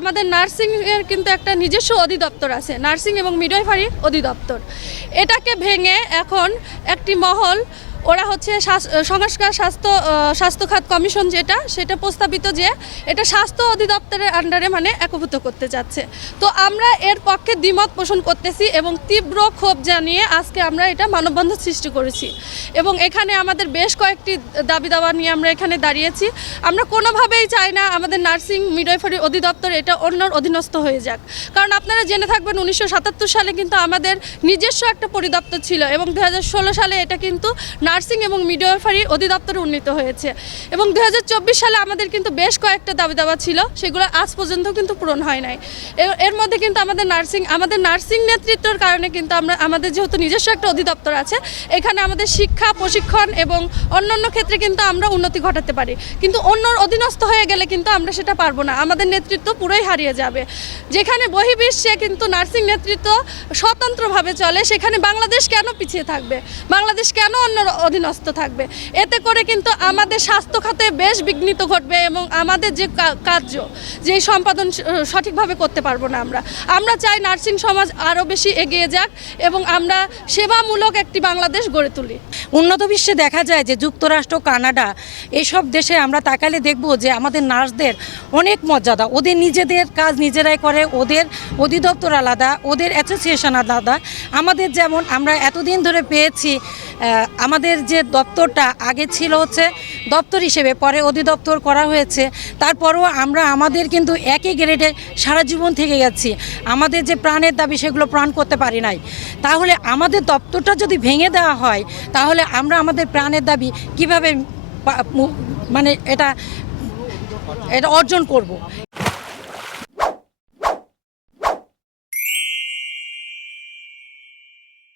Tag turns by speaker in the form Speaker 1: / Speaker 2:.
Speaker 1: আমাদের নার্সিংয়ের কিন্তু একটা নিজস্ব অধিদপ্তর আছে, নার্সিং এবং মিডওয়াইফারি অধিদপ্তর। এটাকে ভেঙে এখন একটি মহল ওরা হচ্ছে সংস্কার স্বাস্থ্য আহ, স্বাস্থ্য খাত কমিশন যেটা সেটা প্রস্তাবিত যে এটা স্বাস্থ্য অধিদপ্তরের আন্ডারে মানে একভূত করতে যাচ্ছে। তো আমরা এর পক্ষে দ্বিমত পোষণ করতেছি এবং তীব্র ক্ষোভ জানিয়ে আজকে আমরা এটা মানববন্ধন সৃষ্টি করেছি। এবং এখানে আমাদের বেশ কয়েকটি দাবি দাওয়া নিয়ে আমরা এখানে দাঁড়িয়েছি। আমরা কোনোভাবেই চাই না আমাদের নার্সিং মিডওয়াইফারি অধিদপ্তর এটা অন্যর অধীনস্থ হয়ে যাক। কারণ আপনারা জেনে থাকবেন উনিশশো সাতাত্তর সালে কিন্তু আমাদের নিজস্ব একটা পরিদপ্তর ছিল এবং দু হাজার ষোলো সালে এটা কিন্তু নার্সিং এবং মিডওয়াইফারি অধিদপ্তরে উন্নীত হয়েছে। এবং দু হাজার চব্বিশ সালে আমাদের কিন্তু বেশ কয়েকটা দাবি দাওয়া ছিল, সেগুলো আজ পর্যন্ত কিন্তু পূরণ হয় নাই। এর- মধ্যে কিন্তু আমাদের নার্সিং আমাদের নার্সিং নেতৃত্বের কারণে কিন্তু আমরা, আমাদের যেহেতু নিজস্ব একটা অধিদপ্তর আছে, এখানে আমাদের শিক্ষা, প্রশিক্ষণ এবং অন্যান্য ক্ষেত্রে কিন্তু আমরা উন্নতি ঘটাতে পারি। কিন্তু অন্যর অধীনস্থ হয়ে গেলে কিন্তু আমরা সেটা পারব না, আমাদের নেতৃত্ব পুরোই হারিয়ে যাবে। যেখানে বহির্বিশ্বে কিন্তু নার্সিং নেতৃত্ব স্বতন্ত্রভাবে চলে, সেখানে বাংলাদেশ কেন পিছিয়ে থাকবে? বাংলাদেশ কেন অন্যর অধীনস্থ থাকবে। এতে করে কিন্তু আমাদের স্বাস্থ্য খাতে বেশ বিঘ্নিত ঘটবে এবং আমাদের যে কার্য, যে সম্পাদন সঠিকভাবে করতে পারব না আমরা। আমরা চাই নার্সিং সমাজ আরও বেশি এগিয়ে যাক এবং আমরা সেবামূলক একটি বাংলাদেশ গড়ে তুলি।
Speaker 2: উন্নত বিশ্বে দেখা যায় যে যুক্তরাষ্ট্র, কানাডা এসব দেশে আমরা তাকালে দেখব যে আমাদের নার্সদের অনেক মর্যাদা। ওদের নিজেদের কাজ নিজেরাই করে, ওদের অধিদপ্তর আলাদা, ওদের অ্যাসোসিয়েশন আলাদা। আমাদের যেমন আমরা এতদিন ধরে পেয়েছি আমাদের যে দপ্তরটা আগে ছিল হচ্ছে দপ্তর হিসেবে, পরে অধিদপ্তর করা হয়েছে। তারপরেও আমরা আমাদের কিন্তু একই গ্রেডে সারা জীবন থেকে গেছি আমাদের যে প্রাণের দাবি সেগুলো প্রাণ করতে পারি নাই। তাহলে আমাদের দপ্তরটা যদি ভেঙে দেওয়া হয়, তাহলে আমরা আমাদের প্রাণের দাবি কীভাবে মানে এটা এটা অর্জন করব?